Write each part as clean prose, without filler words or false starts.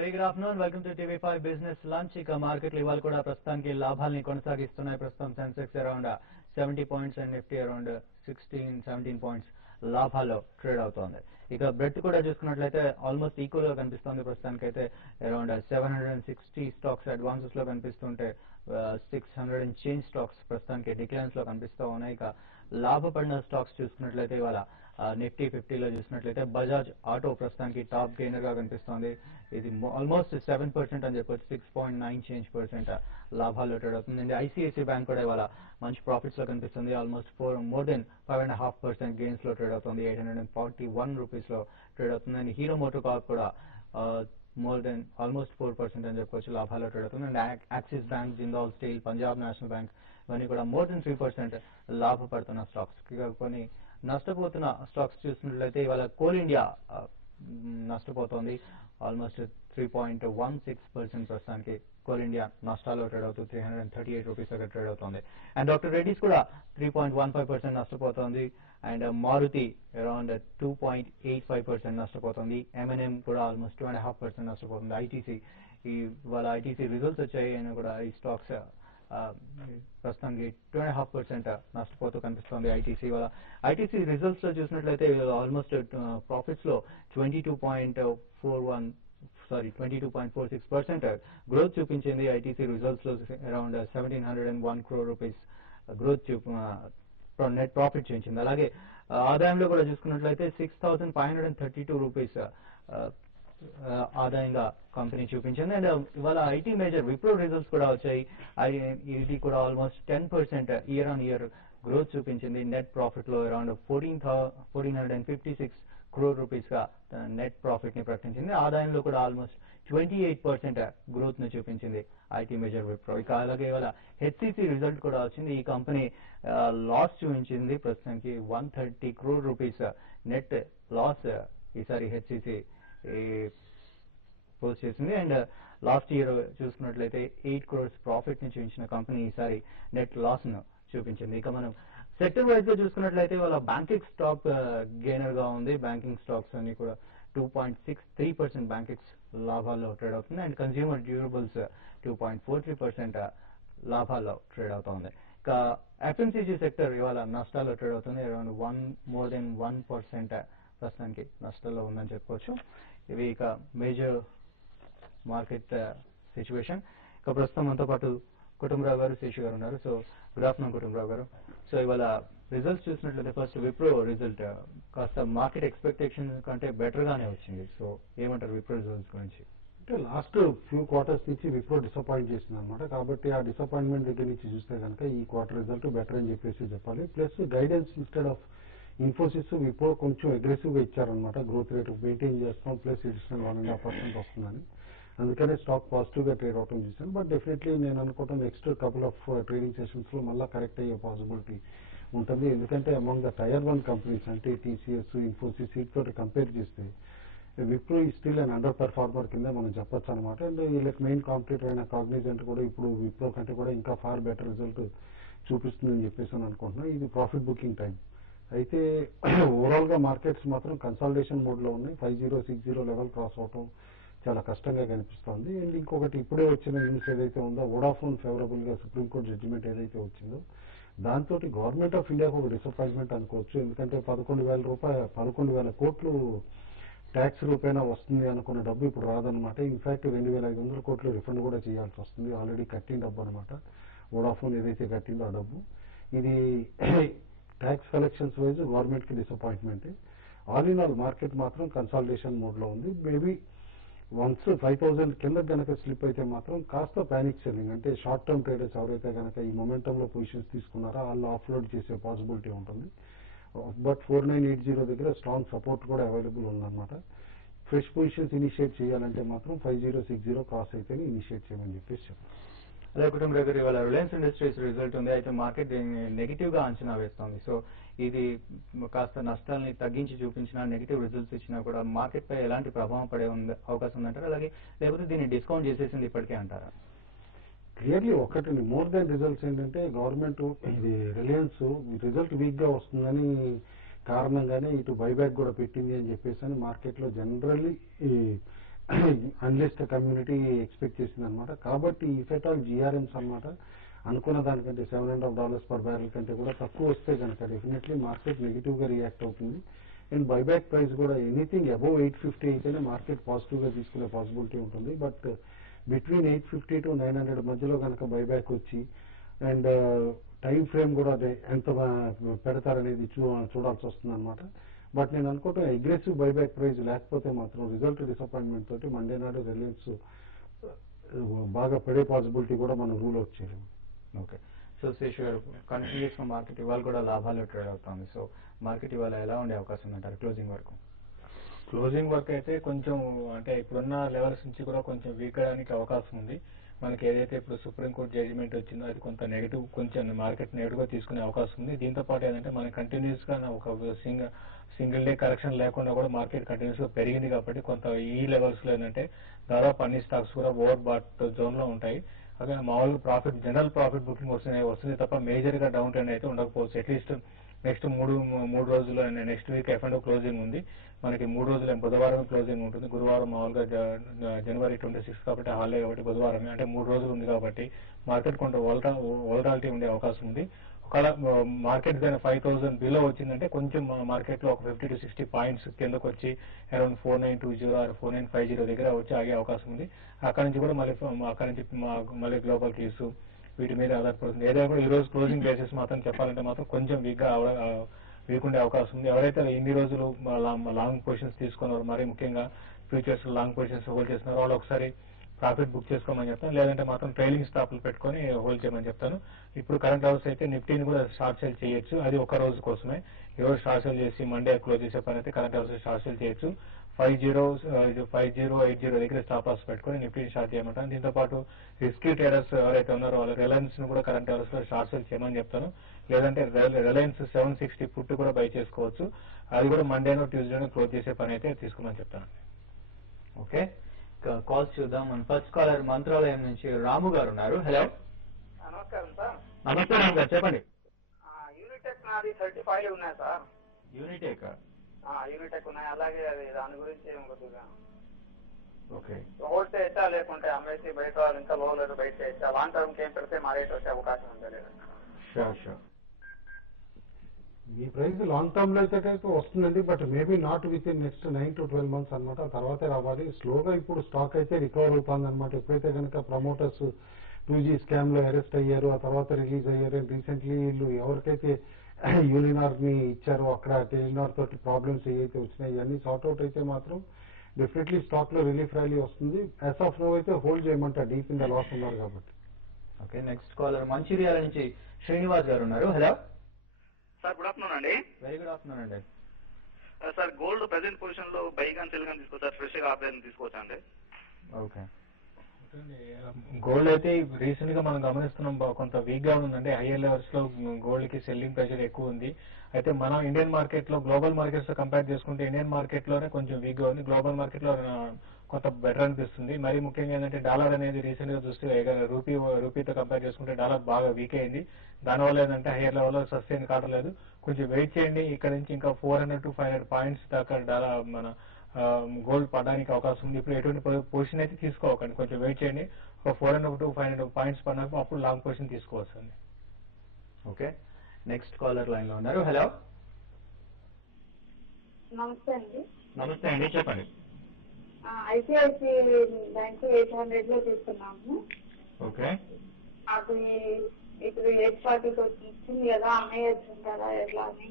Very good afternoon. Welcome to TV5 business lunch. ఇక మార్కెట్లు ఇవాళ కూడా ప్రస్తుతానికి లాభాలని కొనసాగిస్తున్నాయి. ప్రస్తుతం Sensex around 70 points and Nifty around 16-17 points లాభాల్లో ట్రేడ్ అవుతోంది. ఇక బ్రెడ్ కూడా చూసుకున్నట్లయితే ఆల్మోస్ట్ ఈక్వల్ గా కనిపిస్తోంది. ప్రస్తుతానికి అయితే అరౌండ్ 760 స్టాక్స్ అడ్వాన్సెస్ లో కనిపిస్తుంటే 600 అండ్ చేంజ్ స్టాక్స్ ప్రస్తుతానికి డిక్లైన్స్ లో కనిపిస్తూ ఉన్నాయి. ఇక లాభపడిన స్టాక్స్ చూసుకున్నట్లయితే ఇవాళ నిఫ్టీ 50లో చూసినట్లయితే బజాజ్ ఆటో ప్రస్తుతానికి టాప్ గెయినర్ గా కనిపిస్తోంది. ఇది ఆల్మోస్ట్ 7% అని చెప్పొచ్చు. 6.9% లాభాల్లో ట్రేడ్ అవుతుంది. ఐసిఐసిఐ బ్యాంక్ కూడా ఇవాళ మంచి ప్రాఫిట్స్ లో కనిపిస్తుంది. ఆల్మోస్ట్ మోర్ దెన్ 5.5% గెయిన్స్ లో ట్రేడ్ అవుతుంది. 841 రూపీస్ లో ట్రేడ్ అవుతుంది. అండ్ హీరో మోటార్ కార్ప్ కూడా మోర్ దెన్ ఆల్మోస్ట్ 4% అని చెప్పొచ్చు లాభాల్లో ట్రేడ్ అవుతుంది. And axis bank, Jindal steel, Punjab national bank ఇవన్నీ కూడా మోర్ దెన్ 3% లాభపడుతున్న స్టాక్స్. కొన్ని నష్టపోతున్న స్టాక్స్ చూసినట్లయితే ఇవాళ కోల్ ఇండియా నష్టపోతోంది. ఆల్మోస్ట్ 3.16% ప్రస్తుతానికి కోల్ ఇండియా నష్టాల్లో ట్రేడ్ అవుతూ 338 రూపీస్ దగ్గర ట్రేడ్ అవుతుంది. అండ్ డాక్టర్ రెడ్డిస్ కూడా 3.15% నష్టపోతోంది. అండ్ మారుతి అరౌండ్ 2.85% నష్టపోతుంది. M&M కూడా ఆల్మోస్ట్ 2.5% నష్టపోతుంది. ఐటీసీ ఇవాళ ఐటీసీ రిజల్ట్స్ వచ్చాయి అయినా కూడా ఈ స్టాక్స్ ప్రస్తుతానికి 2.5% నష్టపోతూ కనిపిస్తోంది. ఐటీసీ ఇవాళ ఐటీసీ రిజల్ట్స్ లో చూసినట్లయితే ఆల్మోస్ట్ ప్రాఫిట్స్ లో 22.46% గ్రోత్ చూపించింది. ఐటీసీ రిజల్ట్స్ లో around 1701 crore rupees growth net profit చూపించింది. అలాగే ఆదాయంలో కూడా చూసుకున్నట్లయితే 6532 రూపీస్ ఆదాయంగా కంపెనీ చూపించింది. అండ్ ఇవాళ ఐటీ మేజర్ విప్రో రిజల్ట్స్ కూడా వచ్చాయి. ఇది కూడా almost 10% year on year growth చూపించింది. నెట్ ప్రాఫిట్ లో అరౌండ్ 1456 crore రూపీస్ గా నెట్ ప్రాఫిట్ ని ప్రకటించింది. ఆదాయంలో కూడా ఆల్మోస్ట్ 28% గ్రోత్ ని చూపించింది ఐటీ మేజర్ విప్రో. ఇక అలాగే ఇవాళ హెచ్సిసి రిజల్ట్ కూడా వచ్చింది. ఈ కంపెనీ లాస్ చూపించింది. ప్రస్తుతానికి 130 crore రూపీస్ నెట్ లాస్ ఈసారి హెచ్సిసి పోస్ట్ చేసింది. అండ్ లాస్ట్ ఇయర్ చూసుకున్నట్లయితే 8 crores ప్రాఫిట్ ని చూపించిన కంపెనీ ఈసారి నెట్ లాస్ ను చూపించింది. ఇక మనం సెక్టర్ వైజ్ గా చూసుకున్నట్లయితే వాళ్ళ బ్యాంకింగ్ స్టాక్ గెయినర్ గా ఉంది. బ్యాంకింగ్ స్టాక్స్ అన్ని కూడా 2.63% బ్యాంకింగ్స్ లాభాల్లో ట్రేడ్ అవుతుంది. అండ్ కన్స్యూమర్ డ్యూరబుల్స్ 2.43% లాభాల్లో ట్రేడ్ అవుతుంది. ఇక ఎఫ్ఎంసీజీ సెక్టర్ ఇవాళ నష్టాల్లో ట్రేడ్ అవుతుంది. అరౌండ్ మోర్ దెన్ 1% ప్రస్తుతానికి నష్టాల్లో ఉందని చెప్పుకోవచ్చు. ఇవి ఇక మేజర్ మార్కెట్ సిచ్యువేషన్. ఇక ప్రస్తుతం మనతో పాటు కుటుంబరావు గారు, శేషు గారు ఉన్నారు. సో గుడ్ ఆఫ్టర్నూన్ కుటుంబరావు గారు. సో ఇవాళ రిజల్ట్స్ చూసినట్లయితే ఫస్ట్ విప్రో రిజల్ట్ కాస్త మార్కెట్ ఎక్స్పెక్టేషన్ కంటే బెటర్ గానే వచ్చింది. సో ఏమంటారు విప్రో రిజల్ట్స్ గురించి? అంటే లాస్ట్ ఫ్యూ క్వార్టర్స్ నుంచి విప్రో డిసప్పాయింట్ చేసింది అనమాట. కాబట్టి ఆ డిసప్పాయింట్మెంట్ దగ్గర నుంచి చూస్తే కనుక ఈ క్వార్టర్ రిజల్ట్ బెటర్ అని చెప్పేసి చెప్పాలి. Plus guidance instead of Infosys Wipro కొంచెం అగ్రెసివ్ గా ఇచ్చారనమాట. గ్రోత్ రేట్ మెయింటైన్ చేస్తాం ప్లస్ అడిషనల్ 1.5% వస్తుందని. అందుకనే స్టాక్ పాజిటివ్ గా ట్రేడ్ అవటం చూశాను. బట్ డెఫినెట్లీ నేను అనుకుంటాం next couple of trading sessions లో మళ్ళీ కరెక్ట్ అయ్యే పాసిబిలిటీ ఉంటుంది. ఎందుకంటే అమాంగ్ ద టైర్ 1 కంపెనీస్ అంటే టీసీఎస్, ఇన్ఫోసిస్ వీటితో కంపేర్ చేస్తే విప్రో ఈ స్టిల్ అండ్ అండర్ పెర్ఫార్మర్ కింద మనం చెప్పొచ్చు అనమాట. అండ్ వీళ్ళకి మెయిన్ కాంపిటేటర్ అయిన కాగ్నిజెంట్ కూడా ఇప్పుడు విప్రో కంటే కూడా ఇంకా ఫార్ బెటర్ రిజల్ట్ చూపిస్తుందని చెప్పేసి అని అనుకుంటున్నాను. ఇది ప్రాఫిట్ బుకింగ్ టైం. అయితే ఓవరాల్ గా మార్కెట్స్ మాత్రం కన్సాలిడేషన్ మోడ్ లో ఉన్నాయి. 5060 లెవెల్ క్రాస్ అవటం చాలా కష్టంగా కనిపిస్తోంది. అండ్ ఇంకొకటి ఇప్పుడే వచ్చిన న్యూస్ ఏదైతే ఉందో వోడాఫోన్ ఫేవరబుల్ గా సుప్రీంకోర్టు జడ్జిమెంట్ ఏదైతే వచ్చిందో దాంతో గవర్నమెంట్ ఆఫ్ ఇండియాకు ఒక డిసప్పాయింట్మెంట్ అనుకోవచ్చు. ఎందుకంటే 11,000 కోట్లు ట్యాక్స్ రూపేణా వస్తుంది అనుకున్న డబ్బు ఇప్పుడు రాదనమాట. ఇన్ఫాక్ట్ 2,500 కోట్లు రిఫండ్ కూడా చేయాల్సి వస్తుంది. ఆల్రెడీ కట్టిన డబ్బు అనమాట. వోడాఫోన్ ఏదైతే కట్టిందో ఆ డబ్బు ఇది ట్యాక్స్ కలెక్షన్స్ వైజ్ గవర్నమెంట్ కి disappointment. All in all market మాత్రం కన్సాలిడేషన్ మోడ్ లో ఉంది. మేబీ వన్స్ 5,000 కింద కనుక స్లిప్ అయితే మాత్రం కాస్త పానిక్ సెల్లింగ్ అంటే షార్ట్ టర్మ్ ట్రేడర్స్ ఎవరైతే కనుక ఈ మొమెంటమ్ లో పొజిషన్స్ తీసుకున్నారో వాళ్ళు ఆఫ్లోడ్ చేసే పాసిబిలిటీ ఉంటుంది. బట్ 4980 దగ్గర స్ట్రాంగ్ సపోర్ట్ కూడా అవైలబుల్ ఉందన్నమాట. ఫ్రెష్ పొజిషన్స్ ఇనిషియేట్ చేయాలంటే మాత్రం 5060 క్రాస్ అయితేనే ఇనిషియేట్ చేయమని చెప్పేసి చెప్పారు. అదే కుటుంబరావు గారు ఇవాళ రిలయన్స్ ఇండస్ట్రీస్ రిజల్ట్ ఉంది. అయితే మార్కెట్ నెగిటివ్ గా అంచనా వేస్తోంది. సో ఇది కాస్త నష్టాలని తగ్గించి చూపించినా నెగిటివ్ రిజల్ట్స్ ఇచ్చినా కూడా మార్కెట్ పై ఎలాంటి ప్రభావం పడే అవకాశం ఉందంటారా? అలాగే లేకపోతే దీన్ని డిస్కౌంట్ చేసేసింది ఇప్పటికే అంటారా? క్లియర్లీ ఒకటి మోర్ దాన్ రిజల్ట్స్ ఏంటంటే గవర్నమెంట్ ఇది రిలయన్స్ రిజల్ట్ వీక్ గా వస్తుందని కారణంగానే ఇటు బైబ్యాక్ కూడా పెట్టింది అని చెప్పేసి అని మార్కెట్ లో జనరల్లీ అనలిస్ట్ కమ్యూనిటీ ఎక్స్పెక్ట్ చేసింది అనమాట. కాబట్టి ఇఫ్ ఎట్ ఆల్ జిఆర్ఎంస్ అనమాట అనుకున్న దానికంటే $700 పర్ బ్యారెల్ కంటే కూడా తక్కువ వస్తే కనుక డెఫినెట్లీ మార్కెట్ నెగిటివ్ గా రియాక్ట్ అవుతుంది. అండ్ బైబ్యాక్ ప్రైస్ కూడా ఎనీథింగ్ అబౌవ్ 850 అయితేనే మార్కెట్ పాజిటివ్ గా తీసుకునే పాసిబిలిటీ ఉంటుంది. బట్ బిట్వీన్ 850 to 900 మధ్యలో కనుక బైబ్యాక్ వచ్చి అండ్ టైం ఫ్రేమ్ కూడా అదే ఎంత పెడతారనేది చూడాల్సి వస్తుంది అనమాట. బట్ నేను అనుకుంటా అగ్రెసివ్ బైబ్యాక్ ప్రైస్ లేకపోతే మాత్రం రిజల్ట్ డిసప్పాయింట్మెంట్ తోటి మండే నాడు రిలయన్స్ బాగా పడే పాసిబిలిటీ కూడా మనం రూల్ అవుట్ చేయలేము. ఓకే, సో శేషు గారు కంటిన్యూస్ గా మార్కెట్ ఇవాళ కూడా లాభాలు ట్రేడ్ అవుతుంది. సో మార్కెట్ ఇవాళ ఎలా ఉండే అవకాశం ఉందంటారు క్లోజింగ్ వరకు? క్లోజింగ్ వరకు అయితే కొంచెం అంటే ఇప్పుడున్న లెవెల్స్ నుంచి కూడా కొంచెం వీక్ అవడానికి అవకాశం ఉంది. మనకి ఏదైతే ఇప్పుడు సుప్రీంకోర్టు జడ్జిమెంట్ వచ్చిందో అది కొంత నెగిటివ్, కొంచెం మార్కెట్ నెగిటివ్ గా తీసుకునే అవకాశం ఉంది. దీంతో పాటు ఏంటంటే మనకి కంటిన్యూస్ గా ఒక సింగిల్ డే కరెక్షన్ లేకుండా కూడా మార్కెట్ కంటిన్యూస్ గా పెరిగింది కాబట్టి కొంత ఈ లెవెల్స్ లో ఏంటంటే దాదాపు అన్ని స్టాక్స్ కూడా ఓవర్ బాట్ జోన్ లో ఉంటాయి. అదే మామూలుగా జనరల్ ప్రాఫిట్ బుకింగ్ వస్తుంది తప్ప మేజర్ గా డౌన్ ట్రెండ్ అయితే ఉండకపోవచ్చు. అట్లీస్ట్ నెక్స్ట్ మూడు రోజులు నెక్స్ట్ వీక్ F&O క్లోజింగ్ ఉంది. మనకి 3 రోజులు బుధవారం క్లోజింగ్ ఉంటుంది. గురువారం మామూలుగా జనవరి 26 కాబట్టి హాలిడే కాబట్టి బుధవారమే, అంటే 3 రోజులు ఉంది కాబట్టి మార్కెట్ కొంత వోలటాలిటీ ఉండే అవకాశం ఉంది. ఒకవేళ మార్కెట్ కానీ 5000 బిలో వచ్చిందంటే కొంచెం మార్కెట్ లో ఒక 50 to 60 పాయింట్స్ కిందకు వచ్చి అరౌండ్ 4920 ఆర్ 4950 దగ్గర వచ్చి ఆగే అవకాశం ఉంది. అక్కడ నుంచి కూడా మళ్ళీ గ్లోబల్ కీస్ వీటి మీద ఆధారపడుతుంది. ఏదైనా కూడా ఈ రోజు క్లోజింగ్ బేసిస్ మాత్రం చెప్పాలంటే మాత్రం కొంచెం వీక్ ఉండే అవకాశం ఉంది. ఎవరైతే ఇన్ని రోజులు లాంగ్ పొజిషన్స్ తీసుకున్నారో, మరి ముఖ్యంగా ఫ్యూచర్స్ లాంగ్ పొజిషన్స్ హోల్డ్ చేస్తున్నారో వాళ్ళు ఒకసారి ప్రాఫిట్ బుక్ చేసుకోమని చెప్తాను. లేదంటే మాత్రం ట్రైలింగ్ స్టాప్లు పెట్టుకొని హోల్డ్ చేయమని చెప్తాను. ఇప్పుడు కరెంట్ అవర్స్ అయితే నిఫ్టీని కూడా షార్ట్ సేల్ చేయొచ్చు, అది ఒక రోజు కోసమే. ఈ రోజు షార్ట్ సేల్ చేసి మండే క్లోజ్ చేసే పని అయితే కరెంట్ అవర్స్ షార్ట్ సేల్ చేయొచ్చు. 5080 దగ్గర స్టాప్ లాస్ పెట్టుకొని నిఫ్టీని షార్ట్ చేయమంటాను. దీంతో పాటు రిస్కీ ట్రేడర్స్ ఎవరైతే ఉన్నారో వాళ్ళు రిలయన్స్ ను కూడా కరెంట్ అవర్స్ లో షార్ట్ సేల్ చేయమని చెప్తాను. లేదంటే రిలయన్స్ 760 పుట్ కూడా బై చేసుకోవచ్చు. అది కూడా మండేనో ట్యూస్డేనో క్లోజ్ చేసే పని అయితే తీసుకోమని చెప్తాను. ఓకే, కాల్స్ చూద్దాం. మన ఫస్ట్ కాలర్ మంత్రాలయం నుంచి రాము గారు ఉన్నారు. హలో, నమస్కారం సార్. నమస్తే రాము గారు, చెప్పండి. యూనిటెక్ నాది 35 ఉన్నాయి సార్. యూనిటెక్ ఉన్నాయి, అలాగే అది దాని గురించి కొద్దిగా ఓకే, హోల్డ్ చేయొచ్చా లేకుంటే అమ్మేసి బయట ఇంకా లో లేదు బయట చేయొచ్చా? లాంగ్ టర్మ్ ఏం పెడితే మా రేట్ వచ్చే అవకాశం ఉందా లేదా? షూర్. ఈ ప్రైస్ లాంగ్ టర్మ్ లో అయితే వస్తుందండి, but maybe not with in next 9 to 12 months అనమాట. తర్వాతే రావాలి. స్లోగా ఇప్పుడు స్టాక్ అయితే రికవర్ అవుతుంది అనమాట. ఎప్పుడైతే కనుక ప్రమోటర్స్ 2G స్కామ్ లో అరెస్ట్ అయ్యారు, ఆ తర్వాత రిలీజ్ అయ్యారు. అండ్ రీసెంట్లీ వీళ్ళు ఎవరికైతే యూనినార్ ని ఇచ్చారో అక్కడ టెలినార్ తోటి ప్రాబ్లమ్స్ ఏవైతే వచ్చినాయి ఇవన్నీ సార్ట్అవుట్ అయితే మాత్రం డెఫినెట్లీ స్టాక్ లో రిలీఫ్ ర్యాలీ వస్తుంది. యాజ్ ఆఫ్ నో అయితే హోల్డ్ చేయమంటారు, డీప్ ఇన్ ద లాస్ ఉన్నారు కాబట్టి. ఓకే, నెక్స్ట్ కాలర్ మంచిర్యాల నుంచి శ్రీనివాస్ గారు ఉన్నారు. హలో సార్, గుడ్ ఆఫ్టర్నూన్ అండి. వెరీ గుడ్ ఆఫ్టర్నూన్ అండి. సార్, గోల్డ్ ప్రెసెంట్ పొజిషన్ లో బై గాని సెల్ గాని తీసుకోవచ్చా? ఫ్రెష్ గా ఆపరేషన్ తీసుకోవచ్చా అండి? ఓకే, గోల్డ్ అయితే రీసెంట్ గా మనం గమనిస్తున్నాం కొంత వీక్ గా ఉందండి. హైయర్ లెవెల్స్ లో గోల్డ్ కి సెల్లింగ్ ప్రెషర్ ఎక్కువ ఉంది. అయితే మనం ఇండియన్ మార్కెట్ లో గ్లోబల్ మార్కెట్స్ తో కంపేర్ చేసుకుంటే ఇండియన్ మార్కెట్ లోనే కొంచెం వీక్ గా ఉంది. గ్లోబల్ మార్కెట్ లో కొంత బెటర్ అనిపిస్తుంది. మరి ముఖ్యంగా ఏంటంటే డాలర్ అనేది రీసెంట్ గా చూస్తే రూపీతో కంపేర్ చేసుకుంటే డాలర్ బాగా వీక్ అయింది. దానివల్ల ఏంటంటే హైయర్ లెవెల్ లో సస్టైన్ కావట్లేదు. కొంచెం వెయిట్ చేయండి. ఇక్కడ నుంచి ఇంకా 400 to 500 పాయింట్స్ దాకా మన గోల్డ్ పడడానికి అవకాశం ఉంది. ఇప్పుడు ఎటువంటి పొజిషన్ అయితే తీసుకోకండి, కొంచెం వెయిట్ చేయండి. ఒక 400 to 500 పాయింట్స్ పడినాక అప్పుడు లాంగ్ పొజిషన్ తీసుకోవచ్చు. ఓకే, నెక్స్ట్ కాలర్ లైన్ లో ఉన్నారు. హలో, నమస్తే అండి. నమస్తే అండి, చెప్పండి. ఐసిఐసి బ్యాంక్ 800 లో తీసుకున్నాము. ఓకే, అది ఇప్పుడు 840 వచ్చింది కదా, అమ్మేయచ్చు ఉంటారా ఎట్లా అని,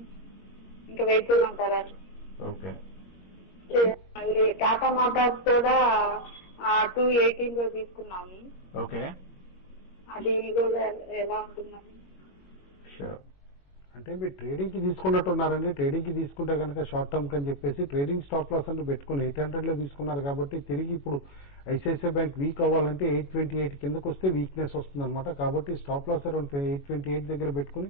ఇంకా వెయిట్ ఉంటారా? ఓకే, టాటా మోటార్స్ కూడా 218 లో తీసుకున్నాము. ఓకే, అది కూడా ఎలా ఉంటుందని? షూర్. అంటే మీరు ట్రేడింగ్ కి తీసుకున్నట్టున్నారండి. ట్రేడింగ్ కి తీసుకుంటే కనుక షార్ట్ టర్మ్ అని చెప్పేసి ట్రేడింగ్ స్టాప్ లాస్ అని పెట్టుకుని 800 లో తీసుకున్నారు కాబట్టి తిరిగి ఇప్పుడు ఐసిఐసిఐ బ్యాంక్ వీక్ అవ్వాలంటే 828 కిందకు వస్తే వీక్నెస్ వస్తుంది అనమాట. కాబట్టి స్టాప్ లాస్ అరౌండ్ 828 దగ్గర పెట్టుకుని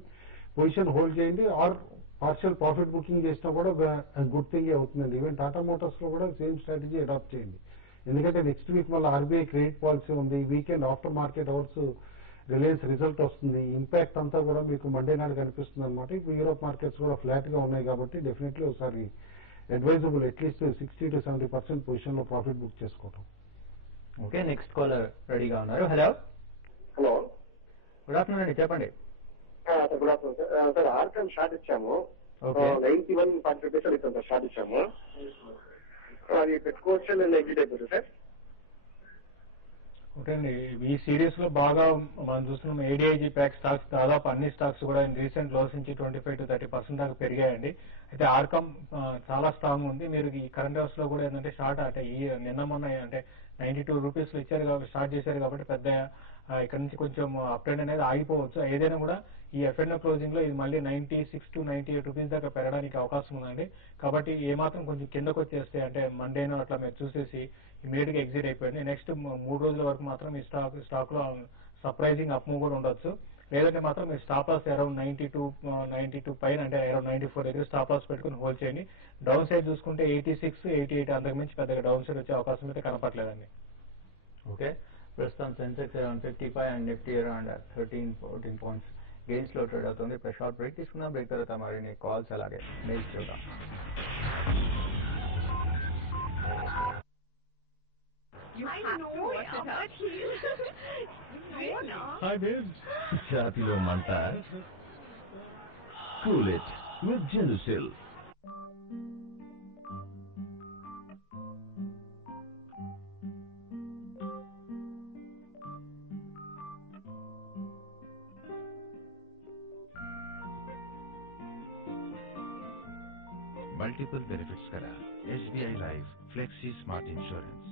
పొజిషన్ హోల్డ్ చేయండి. ఆర్ పార్షియల్ ప్రాఫిట్ బుకింగ్ చేసినా కూడా గుడ్ థింగ్ అవుతుందండి. ఈవెన్ టాటా మోటార్స్ లో కూడా సేమ్ స్ట్రాటజీ అడాప్ట్ చేయండి. ఎందుకంటే నెక్స్ట్ వీక్ మళ్ళీ ఆర్బీఐ క్రెడిట్ పాలసీ ఉంది. Weekend after market hours Reliance result వస్తుంది. ఇంపాక్ట్ అంతా కూడా మీకు మండే నాడు కనిపిస్తుంది అనమాట. ఇప్పుడు యూరోప్ మార్కెట్స్ కూడా ఫ్లాట్ గా ఉన్నాయి కాబట్టి డెఫినెట్లీ ఒకసారి అడ్వైజబుల్ అట్లీస్ట్ 60 to 70% పొజిషన్ లో ప్రాఫిట్ బుక్ చేసుకోవటం. ఓకే, నెక్స్ట్ కాలర్ రెడీగా ఉన్నారు. హలో హలో, గుడ్ ఆఫ్టర్నూన్ అండి, చెప్పండి. Good afternoon sir. Sir Arkham short ఇచ్చాము, ఓకే 91 రూపీస్ అడుగుతాం సార్. షార్ట్ ఇచ్చాము, అది పెట్టుకోవచ్చు నేను ఎగ్జిట్ అయిపోతుంది సార్. ఓకే అండి, ఈ సిరీస్ లో బాగా మనం చూస్తున్నాం ఏడీఐజీ ప్యాక్ స్టాక్స్ దాదాపు అన్ని స్టాక్స్ కూడా రీసెంట్ లోస్ నుంచి 25 to 30% దాకా పెరిగాయండి. అయితే ఆర్కమ్ చాలా స్ట్రాంగ్ ఉంది. మీరు ఈ కరెంట్ అవర్స్ లో కూడా ఏంటంటే షార్ట్ అంటే ఈ నిన్న మొన్న అంటే 92 రూపీస్ లో ఇచ్చారు కాబట్టి స్టార్ట్ చేశారు కాబట్టి పెద్ద ఇక్కడ నుంచి కొంచెం అప్ ట్రెండ్ అనేది ఆగిపోవచ్చు. ఏదైనా కూడా ఈ ఎఫ్ఎన్ఓ క్లోజింగ్ లో ఇది మళ్ళీ 96 to 98 రూపీస్ దాకా పెరగడానికి అవకాశం ఉందండి. కాబట్టి ఏమాత్రం కొంచెం కిందకు వచ్చేస్తే అంటే మండేనో అట్లా మీరు చూసేసి ఇమీడియట్ గా ఎగ్జిట్ అయిపోయింది. నెక్స్ట్ 3 రోజుల వరకు మాత్రం ఈ స్టాక్ లో సర్ప్రైజింగ్ అప్ మూవ్ కూడా ఉండొచ్చు. లేదంటే మాత్రం మీరు స్టాప్ లాస్ అరౌండ్ 92 పైన అంటే అరౌండ్ 94 దగ్గర స్టాప్ లాస్ పెట్టుకుని హోల్డ్ చేయండి. డౌన్ సైడ్ చూసుకుంటే 86, 88 అంతకుమించి పెద్దగా డౌన్ సైడ్ వచ్చే అవకాశం అయితే కనపట్లేదండి. ఓకే, ప్రస్తుతం Sensex around 55 and Nifty around 13-14 points gains లో ట్రేడ్ అవుతుంది. ఇప్పుడు షార్ట్ బ్రేక్ తీసుకుందాం. బ్రేక్ తర్వాత మరిన్ని కాల్స్ అలాగే మెయిల్స్ చూద్దాం. ఛాతీలో మంట, cool it with Gelusil. Multiple benefits करा SBI life flexi smart insurance,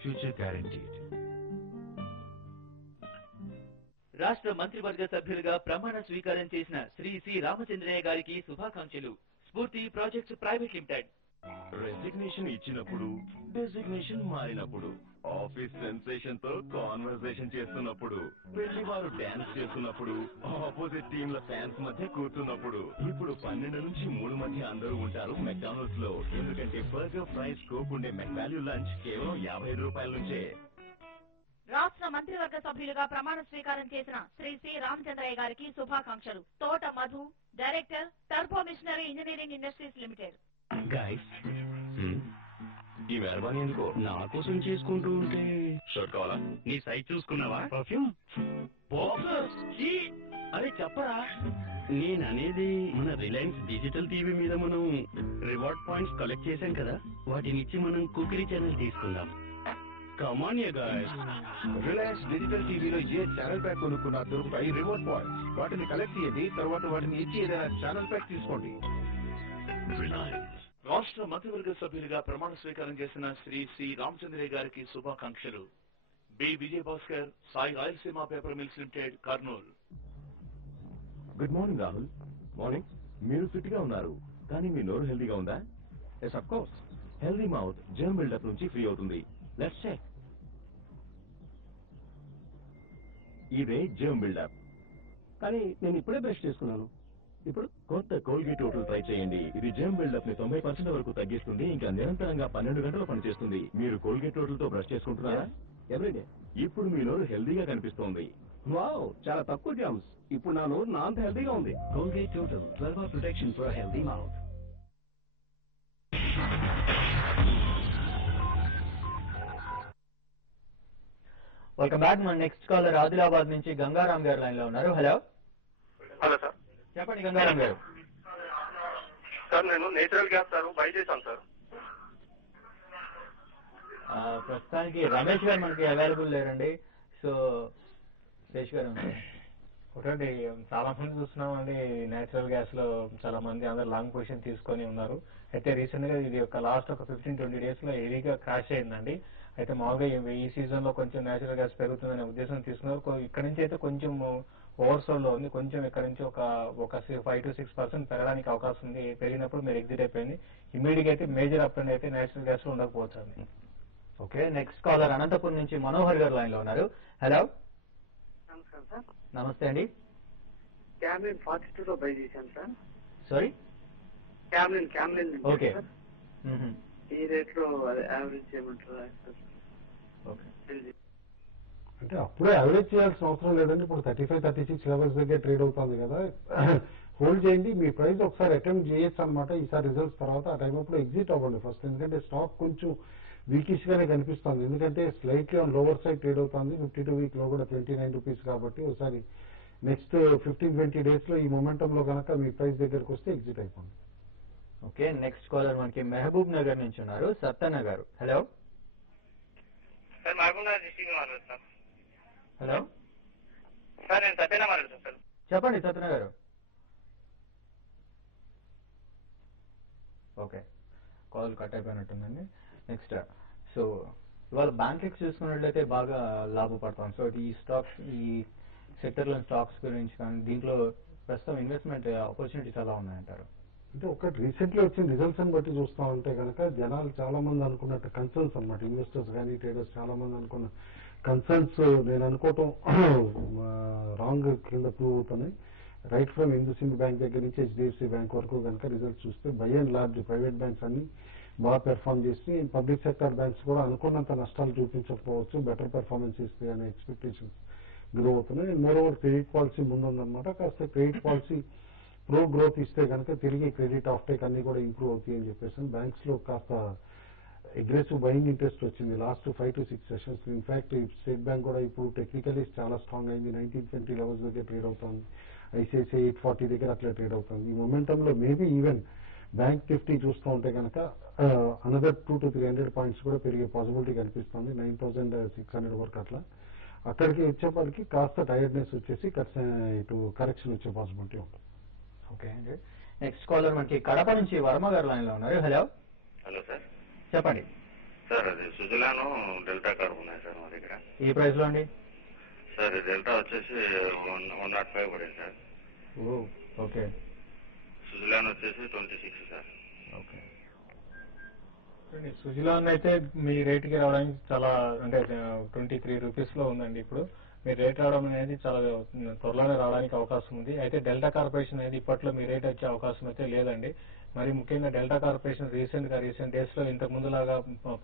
future guaranteed. రాష్ట్ర మంత్రివర్గ సభ్యులుగా ప్రమాణ స్వీకారం చేసిన శ్రీ సి రామచంద్రయ్య గారికి శుభాకాంక్షలు. స్ఫూర్తి ప్రాజెక్ట్స్ ప్రైవేట్ లిమిటెడ్. రెసిగ్నేషన్ ఇచ్చినప్పుడు, డెసిగ్నేషన్ మారినప్పుడు, ఆఫీస్ సెన్సేషన్ తో కాన్వర్సేషన్ చేస్తున్నప్పుడు, పెళ్లి వారు డాన్స్ చేస్తున్నప్పుడు, ఆపోజిట్ టీంల ఫ్యాన్స్ మధ్య కూర్చున్నప్పుడు, ఇప్పుడు 12 నుంచి 3 మధ్య అందరూ ఉంటారు మెక్డానల్డ్స్ లో. ఎందుకంటే బర్గర్, ఫ్రైస్, కోక్ ఉండే మెక్వాల్యూ లంచ్ కేవలం 55 రూపాయల నుంచే. రాష్ట్ర మంత్రివర్గ సభ్యులుగా ప్రమాణ స్వీకారం చేసిన శ్రీ సి రామచంద్రయ్య గారికి శుభాకాంక్షలు. Thota Madhu, director, turbo machinery engineering industries limited. Guys, ఈ మెహర్బానీ ఎందుకో నా కోసం చేసుకుంటూ ఉంటే షర్ట్ కావాలా? నీ సైట్ చూసుకున్నావా? పర్ఫ్యూమ్, బాక్సర్స్, అరే చెప్పరా. నేననేది మన రిలయన్స్ డిజిటల్ టీవీ మీద మనం రివార్డ్ పాయింట్స్ కలెక్ట్ చేశాం కదా, వాటినిచ్చి మనం కుకరీ ఛానల్ తీసుకుందాం. Come on yeah guys. Reliance digital టీవీలో ఏ ఛానల్ ప్యాక్ కొనుక్కున్నా దొరుకుతాయి రిమోట్ పాయింట్స్. వాటిని కలెక్ట్ చేయండి, తర్వాత వాటిని ఇచ్చి ఏదైనా ఛానల్ ప్యాక్ తీసుకోండి. రిలయన్స్. రాష్ట్ర మంత్రివర్గ సభ్యులుగా ప్రమాణ స్వీకారం చేసిన శ్రీ సి రామచంద్రయ్య గారికి శుభాకాంక్షలు. B Vijay Bhaskar, Sai Rayalaseema paper mills limited, Kurnool. Good morning Rahul. Morning. మీరు ఫిట్ గా ఉన్నారు, కానీ మీ నోరు హెల్దీగా ఉందా? Yes of course. Healthy mouth germ buildup నుంచి ఫ్రీ అవుతుంది. Let's check. ఇదే జర్మ్ బిల్డప్. కానీ నేను ఇప్పుడే బ్రష్ చేసుకున్నాను. ఇప్పుడు కొత్త కోల్గేట్ టోటల్ ట్రై చేయండి. ఇది జర్మ్ బిల్డప్ ని 90% వరకు తగ్గిస్తుంది. ఇంకా నిరంతరంగా 12 గంటలు పనిచేస్తుంది. మీరు కోల్గేట్ టోటల్ తో బ్రష్ చేసుకుంటున్నారా? ఎవ్రీడే. ఇప్పుడు మీ నోరు హెల్దీగా కనిపిస్తోంది. వావ్, చాలా తక్కువ జర్మ్స్. ఇప్పుడు నా నోరు నా అంత హెల్దీగా ఉంది. Colgate total 12 hour protection for healthy mouth. Welcome back. మన నెక్స్ట్ కాలర్ ఆదిలాబాద్ నుంచి గంగారాం గారు లైన్ లో ఉన్నారు. హలో. Hello sir. చెప్పండి గంగారాం గారు. సార్ నేను నేచురల్ గ్యాస్ సార్ బై చేశాను సార్. ప్రస్తుతానికి రమేష్ గారు మనకి అవైలబుల్ లేరండి. సో శేష్ గారు ఒకటి చాలా మంది చూస్తున్నామండి, నేచురల్ గ్యాస్ లో చాలా మంది అందరు లాంగ్ పొజిషన్ తీసుకొని ఉన్నారు. అయితే రీసెంట్ గా ఇది ఒక లాస్ట్ ఒక 15-20 డేస్ లో హెవీగా క్రాష్ అయిందండి. అయితే మామూలుగా ఈ సీజన్ లో కొంచెం నేచురల్ గ్యాస్ పెరుగుతుందనే ఉద్దేశం తీసుకున్నారు. ఇక్కడ నుంచి అయితే కొంచెం ఓవర్సోల్ లో ఉంది. కొంచెం ఇక్కడ నుంచి ఒక 5 to 6% పెరగడానికి అవకాశం ఉంది. పెరిగినప్పుడు మీరు ఎగ్జిట్ అయిపోయింది. ఇమీడియట్ అయితే మేజర్ అప్ ట్రెండ్ అయితే నేచురల్ గ్యాస్ లో ఉండకపోవచ్చు అండి. ఓకే, నెక్స్ట్ కాలర్ అనంతపురం నుంచి మనోహర్ గారు లైన్ లో ఉన్నారు. హలో. నమస్కారం సార్. నమస్తే అండి. క్యామ్లిన్ 42 లో బై చేశాను సార్. సారీ, క్యామ్లిన్. ఓకే. ఈ రేట్ లో యావరేజ్ చేయమంటారా? ఓకే. అంటే అప్పుడే యావరేజ్ చేయాల్సిన అవసరం లేదండి. ఇప్పుడు 35-36 లెవెల్స్ దగ్గర ట్రేడ్ అవుతుంది కదా. హోల్డ్ చేయండి. మీ ప్రైస్ ఒకసారి అటెంప్ట్ చేయొచ్చు అనమాట ఈసారి రిజల్ట్స్ తర్వాత. ఆ టైం అప్పుడు ఎగ్జిట్ అవ్వండి ఫస్ట్, ఎందుకంటే స్టాక్ కొంచెం వీకిష్ గానే కనిపిస్తుంది. ఎందుకంటే slightly on lower side trade అవుతుంది. 52 వీక్ లో కూడా 29 రూపీస్ కాబట్టి ఒకసారి నెక్స్ట్ 15-20 డేస్ లో ఈ మొమెంటం లో కనుక మీ ప్రైస్ దగ్గరకు వస్తే ఎగ్జిట్ అయిపోండి. ఓకే, నెక్స్ట్ కాలర్ మనకి మహబూబ్ నగర్ నుంచి ఉన్నారు, సత్తన్న గారు. Hello sir, Mahabubnagar district మాట్లాడుతున్నాను. హలో సార్, నేను సత్యన మాట్లాడుతున్నాను సార్. చెప్పండి సత్తన్న గారు. ఓకే, కాల్ కట్ అయిపోయినట్టుందండి. నెక్స్ట్, సో ఇవాళ బ్యాంక్ చూసుకున్నట్లయితే బాగా లాభపడతాం. సో ఈ స్టాక్స్, ఈ సెక్టర్లో స్టాక్స్ గురించి కానీ దీంట్లో ప్రస్తుతం ఇన్వెస్ట్మెంట్ ఆపర్చునిటీస్ ఎలా ఉన్నాయంటారు? అంటే ఒకటి రీసెంట్లీ వచ్చిన రిజల్ట్స్ అని బట్టి చూస్తూ ఉంటే కనుక జనాలు చాలా మంది అనుకున్నట్టు కన్సర్న్స్ అనమాట, ఇన్వెస్టర్స్ కానీ ట్రేడర్స్ చాలా మంది అనుకున్న కన్సర్న్స్ నేను అనుకోవటం రాంగ్ కింద ప్రూవ్ అవుతున్నాయి. రైట్ ఫ్రమ్ హిందూసింధ్ బ్యాంక్ దగ్గర నుంచి హెచ్డిఎఫ్సి బ్యాంక్ వరకు కనుక రిజల్ట్స్ చూస్తే by and large private banks అన్ని బాగా పెర్ఫార్మ్ చేసి, పబ్లిక్ సెక్టర్ బ్యాంక్స్ కూడా అనుకున్నంత నష్టాలు చూపించకపోవచ్చు, బెటర్ పెర్ఫార్మెన్స్ ఇస్తాయి అనే ఎక్స్పెక్టేషన్స్ గ్రో అవుతున్నాయి. మోర్ ఓవర్ క్రెడిట్ పాలసీ ముందుందనమాట. కాస్త క్రెడిట్ పాలసీ ప్రో గ్రోత్ ఇస్తే కనుక తిరిగి క్రెడిట్ ఆఫ్ టేక్ అన్ని కూడా ఇంప్రూవ్ అవుతాయి అని చెప్పేసి బ్యాంక్స్ లో కాస్త అగ్రెసివ్ బయింగ్ ఇంట్రెస్ట్ వచ్చింది last 5 to 6 sessions. In fact state bank కూడా ఇప్పుడు టెక్నికలీ చాలా స్ట్రాంగ్ అయింది. 1920 లెవెల్స్ దగ్గర ట్రేడ్ అవుతుంది. ఐసిఐసిఐ 840 దగ్గర అట్లా ట్రేడ్ అవుతుంది. ఈ మొమెంటంలో మేబీ ఈవెన్ బ్యాంక్ నిఫ్టీ చూస్తూ ఉంటే కనుక అనదర్ 200 to 300 పాయింట్స్ కూడా పెరిగే పాసిబిలిటీ కనిపిస్తుంది. 9600 వరకు అట్లా అక్కడికి వచ్చేప్పటికి కాస్త టైర్డ్నెస్ వచ్చేసి ఇటు కరెక్షన్ వచ్చే పాసిబిలిటీ ఉంటుంది. ఓకే అండి, నెక్స్ట్ కాలర్ మనకి కడప నుంచి వర్మ గారు లైన్ లో ఉన్నారు. హలో హలో సార్, చెప్పండి సార్ అది సుజలాను డెల్టా కార్ ఉన్నాయి సార్ మా దగ్గర. ఏ ప్రైస్ లో అండి? సార్ డెల్టా వచ్చేసి 105 పడింది సార్. ఓకే, సుజలాన్ వచ్చేసి 26 సార్. ఓకే. సుజలాన్ అయితే మీ రేటుకి రావడానికి చాలా అంటే 23 రూపీస్ లో ఉందండి. ఇప్పుడు మీ రేట్ రావడం అనేది చాలా త్వరలోనే రావడానికి అవకాశం ఉంది. అయితే డెల్టా కార్పొరేషన్ అనేది ఇప్పట్లో మీ రేట్ వచ్చే అవకాశం అయితే లేదండి. మరి ముఖ్యంగా డెల్టా కార్పొరేషన్ రీసెంట్ డేస్ లో ఇంతకు ముందు లాగా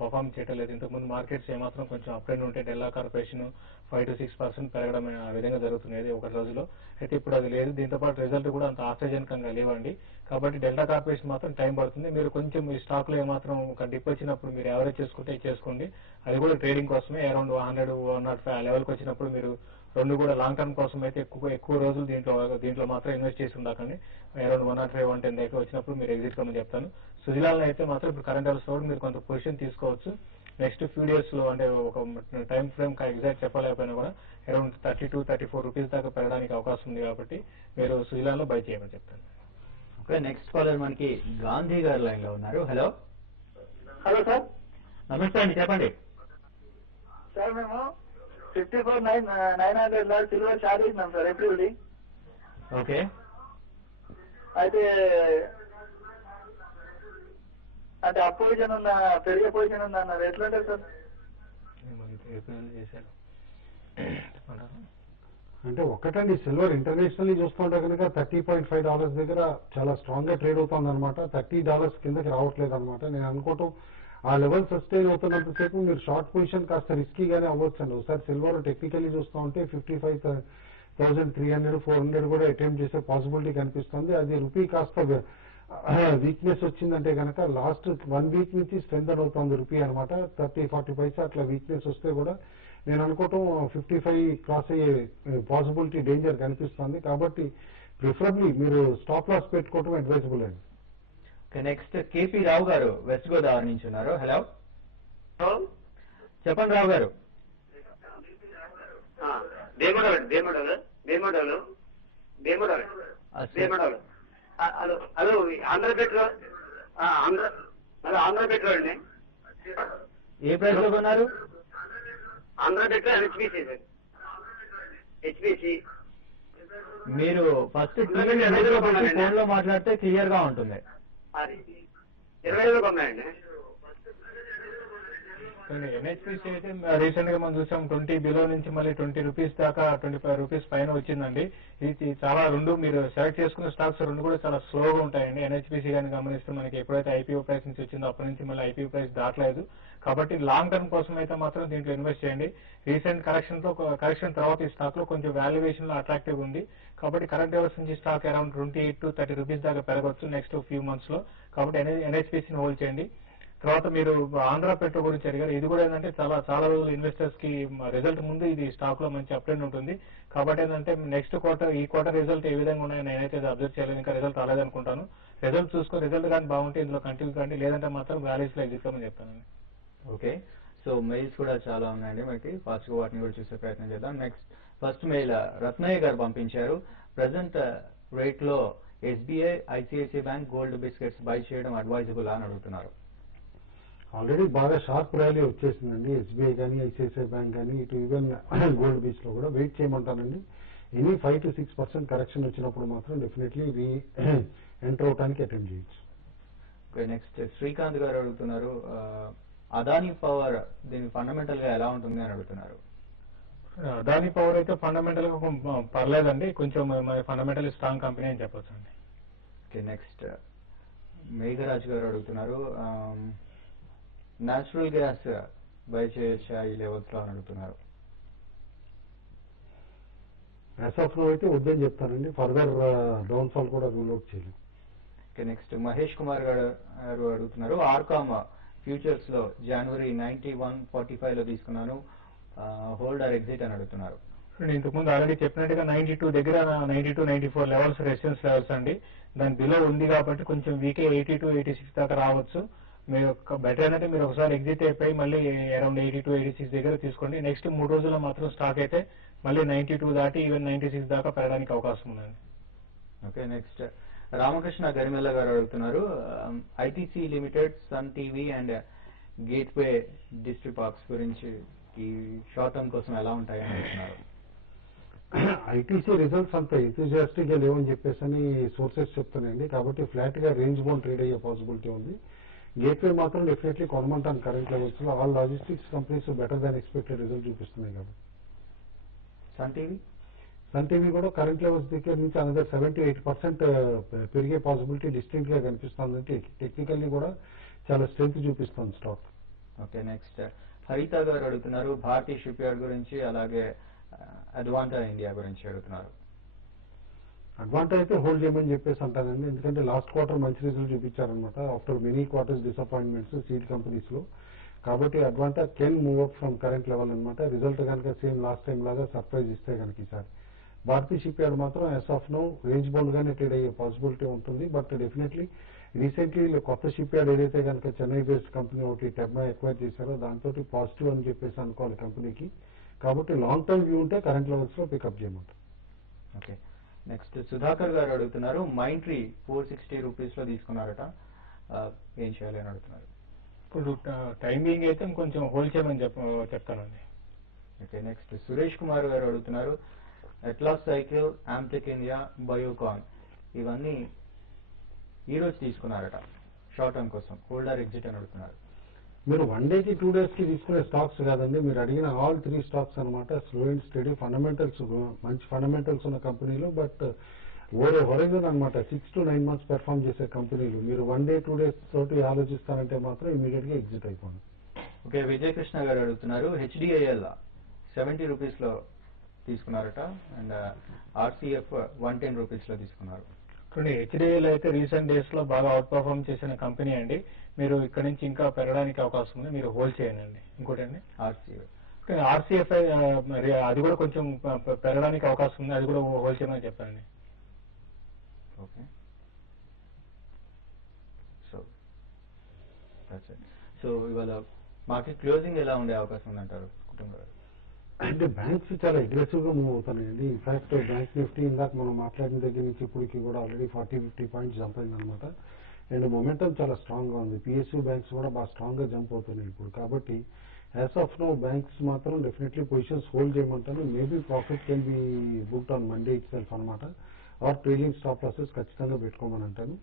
పర్ఫార్మ్ చేయడం లేదు. ఇంతకుముందు మార్కెట్స్ ఏమాత్రం కొంచెం అప్ అండ్ ఉంటే డెల్టా కార్పొరేషన్ 5 to 6% పెరగడం ఆ విధంగా జరుగుతున్నది ఒక రోజులో. అయితే ఇప్పుడు అది లేదు. దీంతో పాటు రిజల్ట్ కూడా అంత ఆశాజనకంగా లేవండి. కాబట్టి డెల్టా కార్పొరేషన్ మాత్రం టైం పడుతుంది. మీరు కొంచెం ఈ స్టాక్ లో ఏమాత్రం ఒక డిప్ వచ్చినప్పుడు మీరు యావరేజ్ చేసుకుంటే చేసుకోండి. అది కూడా ట్రేడింగ్ కోసమే. అరౌండ్ 100, 105 ఆ లెవెల్కి వచ్చినప్పుడు మీరు రెండు కూడా లాంగ్ టర్మ్ కోసం అయితే ఎక్కువ రోజులు దీంట్లో మాత్రం ఇన్వెస్ట్ చేసి ఉండకండి. అరౌండ్ 105, 110 దగ్గర వచ్చినప్పుడు మీరు ఎగ్జిట్ కమని చెప్తాను. సుజలాల్ అయితే మాత్రం ఇప్పుడు కరెంట్ అవర్స్ లో మీరు కొంత పొజిషన్ తీసుకోవచ్చు. నెక్స్ట్ ఫ్యూ డేస్ లో అంటే ఒక టైం ఫ్రేమ్ ఎగ్జాక్ట్ చెప్పలేకపోయినా కూడా అరౌండ్ 32, 34 రూపీస్ దాకా పెరగడానికి అవకాశం ఉంది. కాబట్టి మీరు సుజలాల్ లో బై చేయమని చెప్తాను. ఓకే, నెక్స్ట్ కాలర్ మనకి గాంధీ గారు లైన్ లో ఉన్నారు. హలో హలో సార్, నమస్తే అండి, చెప్పండి. సార్ మేము 54,900 సిల్వర్ షార్ట్ చేసినాం సార్ ఎప్రిల్. ఓకే, అయితే అంటే ఆ పొజిషన్ ఉందా, పెరిగే పొజిషన్ ఉందా అన్నారు, ఎట్లుంటుంది సార్? అంటే ఒకటండి, సిల్వర్ ఇంటర్నేషనల్లీ చూస్తుంటే కనుక $30.5 దగ్గర చాలా స్ట్రాంగ్ గా ట్రేడ్ అవుతుంది అనమాట. $30 కిందకి రావట్లేదు అనమాట. నేను అనుకోవటం ఆ లెవెల్ సస్టైన్ అవుతున్నంతసేపు మీరు షార్ట్ పొజిషన్ కాస్త రిస్కీగానే అవ్వచ్చు అండి. ఒకసారి సిల్వర్ టెక్నికల్లీ చూస్తూ ఉంటే 55,300, 400 కూడా అటెంప్ట్ చేసే పాసిబిలిటీ కనిపిస్తుంది. అది రూపీ కాస్త వీక్నెస్ వచ్చిందంటే కనుక లాస్ట్ 1 వీక్ నుంచి స్ట్రెంథన్ అవుతుంది రూపీ అనమాట. 30-40 పైసా అట్లా వీక్నెస్ వస్తే కూడా నేను అనుకోవటం 55 క్రాస్ అయ్యే పాసిబిలిటీ డేంజర్ కనిపిస్తుంది. కాబట్టి ప్రిఫరబ్లీ మీరు స్టాప్ లాస్ పెట్టుకోవటం అడ్వైజబుల్ అండి. నెక్స్ట్ కేపీ రావు గారు వెస్ట్ గోదావరి నుంచి ఉన్నారు. హలో చెప్పండి రావు గారు. Hello Andhra petrol, Andhra petrol ఏ ప్రైస్ లో కొన్నారు? Andhra petrol HPC. మీరు ఫస్ట్ ఫోన్ లో మాట్లాడితే క్లియర్ గా ఉంటుంది. 20 కొన్నాయండి. ఎన్హెచ్పిసి అయితే రీసెంట్ గా మనం చూసాం 20 బిలో నుంచి మళ్ళీ 20 రూపీస్ దాకా 25 రూపీస్ పైన వచ్చిందండి. ఇది చాలా రెండు మీరు సెలెక్ట్ చేసుకున్న స్టాక్స్ రెండు కూడా చాలా స్లోగా ఉంటాయండి. ఎన్హెచ్పిసి కానీ గమనిస్తే మనకి ఎప్పుడైతే ఐపీఓ ప్రైస్ నుంచి వచ్చిందో అప్పటి నుంచి మళ్ళీ ఐపీఓ ప్రైస్ దాటలేదు. కాబట్టి లాంగ్ టర్మ్ కోసం అయితే మాత్రం దీంట్లో ఇన్వెస్ట్ చేయండి. రీసెంట్ కరెక్షన్ తర్వాత ఈ స్టాక్ లో కొంచెం వాల్యుయేషన్ లో అట్రాక్టివ్ ఉంది. కాబట్టి కరెంట్ లెవెల్స్ నుంచి స్టాక్ అరౌండ్ 28 to 30 రూపీస్ దాకా పెరగవచ్చు నెక్స్ట్ ఫ్యూ మంత్స్ లో. కాబట్టి ఎన్హెచ్పిసిని హోల్డ్ చేయండి. తర్వాత మీరు ఆంధ్ర పెట్రో గురించి అడిగారు. ఇది కూడా ఏంటంటే చాలా రోజులు ఇన్వెస్టర్స్ కి రిజల్ట్ ముందు ఇది స్టాక్ లో మంచి అప్ట్రెండ్ ఉంటుంది. కాబట్టి ఏంటంటే నెక్స్ట్ క్వార్టర్ ఈ క్వార్టర్ రిజల్ట్ ఏ విధంగా ఉన్నాయో నేనైతే అబ్జర్వ్ చేయలేదు, ఇంకా రిజల్ట్ రాలేదనుకుంటాను. రిజల్ట్ చూసుకొని రిజల్ట్ కానీ బాగుంటే ఇందులో కంటిన్యూ కండి, లేదంటే మాత్రం వ్యాలీస్ లో ఎగ్జిట్ కమని చెప్తానండి. ఓకే, సో మెయిల్స్ కూడా చాలా ఉన్నాయండి మనకి, ఫాస్ట్ గా వాటిని కూడా చూసే ప్రయత్నం చేద్దాం. నెక్స్ట్ ఫస్ట్ మెయిల్ రత్నయ్య గారు పంపించారు. ప్రెసెంట్ రేట్ లో SBI, ICICI bank gold biscuits by చేయడం అడ్వైజబుల్ అని అడుగుతున్నారు. ఆల్రెడీ బాగా షార్ప్ ర్యాలీ వచ్చేసిందండి. ఎస్బీఐ కానీ ఐసిఐసిఐ బ్యాంక్ కానీ ఇటు ఈవెన్ గోల్డ్ బీచ్ లో కూడా వెయిట్ చేయమంటానండి. ఎనీ 5 to 6% కరెక్షన్ వచ్చినప్పుడు మాత్రం డెఫినెట్లీ ఎంటర్ అవడానికి అటెంప్ట్ చేయొచ్చు. ఓకే, నెక్స్ట్ శ్రీకాంత్ గారు అడుగుతున్నారు అదానీ పవర్ దీని ఫండమెంటల్ గా ఎలా ఉంటుంది అని అడుగుతున్నారు. అదానీ పవర్ అయితే ఫండమెంటల్ గా పర్లేదండి, కొంచెం ఫండమెంటల్ స్ట్రాంగ్ కంపెనీ అని చెప్పొచ్చు అండి. ఓకే, నెక్స్ట్ మేఘరాజ్ గారు అడుగుతున్నారు న్యాచురల్ గ్యాస్ బై చేయొచ్చా ఈ లెవెల్స్ లో అని అడుగుతున్నారు. యాజ్ ఆఫ్ నో అయితే వద్దని చెప్తానండి, ఫర్దర్ డౌన్ ఫాల్ కూడా రూల్ అవుట్ చేయలేదు. ఓకే, నెక్స్ట్ మహేష్ కుమార్ గారు అడుగుతున్నారు ఆర్కామ్ ఫ్యూచర్స్ లో జనవరి 91.45 లో తీసుకున్నాను, హోల్డ్ ఆర్ ఎగ్జిట్ అని అడుగుతున్నారు. నేను ఇంతకుముందు ఆల్రెడీ చెప్పినట్టుగా 92 దగ్గర 92, 94 లెవెల్స్ రెసిస్టెన్స్ లెవెల్స్ అండి. దాని బిలో ఉంది కాబట్టి కొంచెం వీకే 82, 86 దాకా రావచ్చు. మీరు బెటర్ ఏంటంటే మీరు ఒకసారి ఎగ్జిట్ అయిపోయి మళ్ళీ అరౌండ్ 82, 86 దగ్గర తీసుకోండి. నెక్స్ట్ 3 రోజుల్లో మాత్రం స్టాక్ అయితే మళ్ళీ 92 దాటి ఈవెన్ 96 దాకా పెరగడానికి అవకాశం ఉందండి. ఓకే, నెక్స్ట్ రామకృష్ణ గరిమెల్ల గారు అడుగుతున్నారు ITC limited, Sun TV and Gateway District Parks గురించి ఈ షార్ట్ టర్మ్ కోసం ఎలా ఉంటాయని అడుగుతున్నారు. ఐటీసీ రిజల్ట్స్ అంత ఎంతూజియాస్టిక్ గా లేవని చెప్పేసి సోర్సెస్ చెప్తున్నాయండి. కాబట్టి ఫ్లాట్ గా రేంజ్ బౌండ్ ట్రేడ్ అయ్యే పాసిబిలిటీ ఉంది. గేట్వే మాత్రం డెఫినెట్లీ కొనమంటాను కరెంట్ లెవెల్స్ లో. All logistics companies better than expected result చూపిస్తున్నాయి కాబట్టి. సన్ టీవీ కూడా కరెంట్ లెవెల్స్ దగ్గర నుంచి అనదర్ 7 to 8% పెరిగే పాసిబిలిటీ డిస్టింక్ట్ గా కనిపిస్తుందంటే టెక్నికల్లీ కూడా చాలా స్ట్రెంత్ చూపిస్తుంది స్టాక్. ఓకే, నెక్స్ట్ హరిత గారు అడుగుతున్నారు భారతీ షిప్ యార్డ్ గురించి, అలాగే అడ్వాంటా ఇండియా గురించి అడుగుతున్నారు. అడ్వాంటా అయితే హోల్డ్ చేయమని చెప్పేసి అంటానండి, ఎందుకంటే లాస్ట్ క్వార్టర్ మంచి రిజల్ట్ చూపించారనమాట after many quarters disappointments seed companies లో. కాబట్టి Advanta can move up from current level అనమాట. రిజల్ట్ కనుక సేమ్ లాస్ట్ టైం లాగా సర్ప్రైజ్ ఇస్తే కనుక ఈసారి. భారతీ షిప్ యార్డ్ మాత్రం as of now range bound గానే ట్రేడ్ అయ్యే పాసిబిలిటీ ఉంటుంది. బట్ డెఫినెట్లీ రీసెంట్లీ కొత్త షిప్ యార్డ్ ఏదైతే కనుక చెన్నై బేస్డ్ కంపెనీ ఒకటి టెబ్మా ఎక్వైర్ చేశారో దాంతో పాజిటివ్ అని చెప్పేసి అనుకోవాలి కంపెనీకి. కాబట్టి లాంగ్ టర్మ్ వ్యూ ఉంటే కరెంట్ లెవెల్స్ లో పికప్ చేయమంటారు. ఓకే, నెక్స్ట్ సుధాకర్ గారు అడుగుతున్నారు మైండ్ ట్రీ 460 రూపీస్ లో తీసుకున్నారట, ఏం చేయాలి అని అడుగుతున్నారు. ఇప్పుడు టైమింగ్ అయితే కొంచెం హోల్డ్ చేయమని చెప్తానండి. ఓకే, నెక్స్ట్ సురేష్ కుమార్ గారు అడుగుతున్నారు atlas cycle, Amtek India, Biocon ఇవన్నీ ఈ రోజు తీసుకున్నారట షార్ట్ టర్మ్ కోసం, హోల్డర్ ఎగ్జిట్ అని అడుగుతున్నారు. మీరు 1 day కి 2 days కి తీసుకునే స్టాక్స్ కాదండి, మీరు అడిగిన ఆల్ 3 స్టాక్స్ అనమాట. స్లో అండ్ స్టడీ ఫండమెంటల్స్, మంచి ఫండమెంటల్స్ ఉన్న కంపెనీలు, బట్ ఓవర్ హొరైజన్ అనమాట 6 to 9 months పెర్ఫామ్ చేసే కంపెనీలు. మీరు 1 day 2 days తోటి ఆలోచిస్తారంటే మాత్రం ఇమీడియట్ గా ఎగ్జిట్ అయిపోండి. ఓకే, విజయకృష్ణ గారు అడుగుతున్నారు హెచ్డిఐఎల్ 70 రూపీస్ లో తీసుకున్నారట అండ్ ఆర్సీఎఫ్ 110 రూపీస్ లో తీసుకున్నారు. హెచ్డిఎల్ అయితే రీసెంట్ డేస్ లో బాగా అవుట్ పర్ఫార్మ్ చేసిన కంపెనీ అండి. మీరు ఇక్కడ నుంచి ఇంకా పెరగడానికి అవకాశం ఉంది, మీరు హోల్డ్ చేయండి. ఇంకోటి అండి ఆర్సీఎఫ్ అది కూడా కొంచెం పెరగడానికి అవకాశం ఉంది, అది కూడా హోల్డ్ చేయమని చెప్పండి. ఓకే, సో ఇవాళ మార్కెట్ క్లోజింగ్ ఎలా ఉండే అవకాశం ఉందంటారు కుటుంబ గారు? అంటే బ్యాంక్స్ చాలా అగ్రెసివ్ గా మూవ్ అవుతున్నాయండి. ఇన్ఫాక్ట్ బ్యాంక్ నిఫ్టీ ఇందాక మనం మాట్లాడిన దగ్గర నుంచి ఇప్పటికి కూడా ఆల్రెడీ 40-50 పాయింట్స్ జంప్ అయిందనమాట. అండ్ మొమెంటం చాలా స్ట్రాంగ్ గా ఉంది. పిఎస్యూ బ్యాంక్స్ కూడా బాగా స్ట్రాంగ్ గా జంప్ అవుతున్నాయి ఇప్పుడు. కాబట్టి యాజ్ ఆఫ్ నో బ్యాంక్స్ మాత్రం డెఫినెట్లీ పొజిషన్స్ హోల్డ్ చేయమంటాను. Maybe profit can be booked on Monday itself అనమాట. ఆర్ ట్రైలింగ్ స్టాప్ లాసెస్ ఖచ్చితంగా పెట్టుకోమని అంటాను.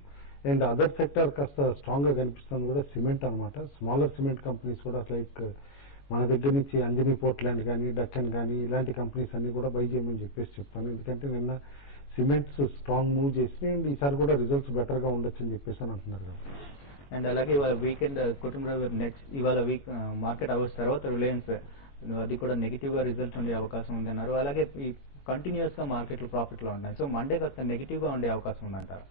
అండ్ అదర్ సెక్టర్ కాస్త స్ట్రాంగ్ గా కనిపిస్తుంది కూడా సిమెంట్ అనమాట. స్మాలర్ సిమెంట్ కంపెనీస్ కూడా లైక్ మన దగ్గర నుంచి అంజనీ పోర్ట్లాండ్ కానీ, డక్కన్ కానీ ఇలాంటి కంపెనీస్ అన్ని కూడా బై చేయమని చెప్పేసి చెప్తాను. ఎందుకంటే నిన్న సిమెంట్స్ స్ట్రాంగ్ మూవ్ చేసి అండ్ ఈసారి కూడా రిజల్ట్స్ బెటర్ గా ఉండొచ్చు అని చెప్పేసి అని అంటున్నారు కదా. అండ్ అలాగే ఇవాళ వీకెండ్ కుటుంబ నెక్స్ట్ ఇవాళ వీక్ మార్కెట్ అవర్స్ తర్వాత రిలయన్స్ అది కూడా నెగిటివ్ గా రిజల్ట్స్ ఉండే అవకాశం ఉంది అన్నారు. అలాగే ఈ కంటిన్యూస్ గా మార్కెట్లు ప్రాఫిట్ లో ఉన్నాయి. సో మండే కాస్త నెగిటివ్ గా ఉండే అవకాశం ఉందంటారా?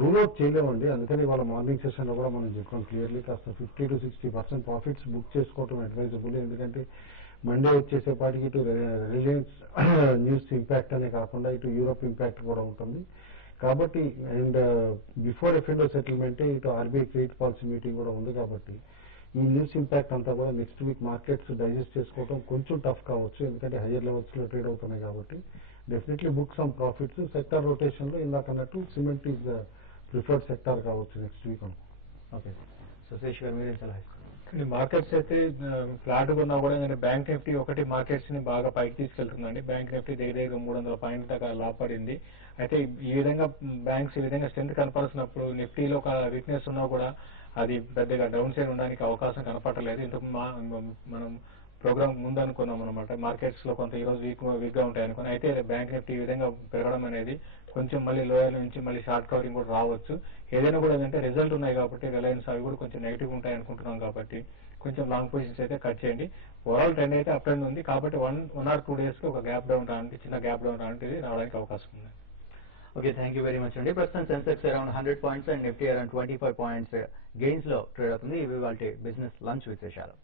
రూల్ అవుట్ చేయలేమండి. అందుకని వాళ్ళ మార్నింగ్ సెషన్ లో కూడా మనం చెప్పాం క్లియర్లీ కాస్త 50 to 60% ప్రాఫిట్స్ బుక్ చేసుకోవడం అడ్వైజబుల్. ఎందుకంటే మండే వచ్చేసేపాటికి ఇటు రిలయన్స్ న్యూస్ ఇంపాక్ట్ అనే కాకుండా ఇటు యూరోప్ ఇంపాక్ట్ కూడా ఉంటుంది కాబట్టి, అండ్ బిఫోర్ ఎఫ్ఎండో సెటిల్మెంట్ ఇటు ఆర్బీఐ క్రెడిట్ పాలసీ మీటింగ్ కూడా ఉంది కాబట్టి ఈ న్యూస్ ఇంపాక్ట్ అంతా కూడా నెక్స్ట్ వీక్ మార్కెట్స్ డైజెస్ట్ చేసుకోవడం కొంచెం టఫ్ కావచ్చు. ఎందుకంటే హయ్యర్ లెవెల్స్ లో ట్రేడ్ అవుతున్నాయి కాబట్టి definitely book some profits. Sector rotation లో ఇందాక అన్నట్టు సిమెంట్ ఈజ్ ప్రిఫర్డ్ సెక్టార్ కావచ్చు next week. Okay, so Shesh గారు మీరేం సలహా ఇస్తారు? మార్కెట్స్ అయితే ఫ్లాట్ ఉన్నా కూడా బ్యాంక్ నిఫ్టీ ఒకటి మార్కెట్స్ ని బాగా పైకి తీసుకెళ్తుందండి. బ్యాంక్ నిఫ్టీ దగ్గర 300 పాయింట్ల దాకా లాభపడింది. అయితే ఈ విధంగా బ్యాంక్స్ ఈ విధంగా స్ట్రెంత్ కనపరుస్తున్నప్పుడు నిఫ్టీలో ఒక వీక్నెస్ ఉన్నా కూడా అది పెద్దగా డౌన్ సైడ్ ఉండడానికి అవకాశం కనపడలేదు. ఇంతకు మనం ప్రోగ్రామ్ ముందు అనుకున్నాం అనమాట, మార్కెట్స్ లో కొంత ఈ రోజు వీక్ గా ఉంటాయి అనుకుని. అయితే బ్యాంక్ నిఫ్టీ ఈ విధంగా పెరగడం అనేది కొంచెం మళ్ళీ లోయర్ నుంచి మళ్ళీ షార్ట్ కవరింగ్ కూడా రావచ్చు. ఏదైనా కూడా ఏంటంటే రిజల్ట్ ఉన్నాయి కాబట్టి రిలయన్స్ అవి కూడా కొంచెం నెగిటివ్ ఉంటాయి అనుకుంటున్నాం కాబట్టి కొంచెం లాంగ్ పొజిషన్స్ అయితే కట్ చేయండి. ఓవరాల్ ట్రెండ్ అయితే అప్ ట్రెండ్ ఉంది కాబట్టి 1 or 2 days కి ఒక గ్యాప్ డౌన్ రావడానికి, చిన్న గ్యాప్ డౌన్ రావడానికి అవకాశం ఉంది. Okay, thank you very much అండి. ప్రస్తుతం Sensex around 100 points and Nifty around 25 points gains లో ట్రేడ్ అవుతుంది. ఇవి వాళ్ళ బిజినెస్ లంచ్ విశేషాలు.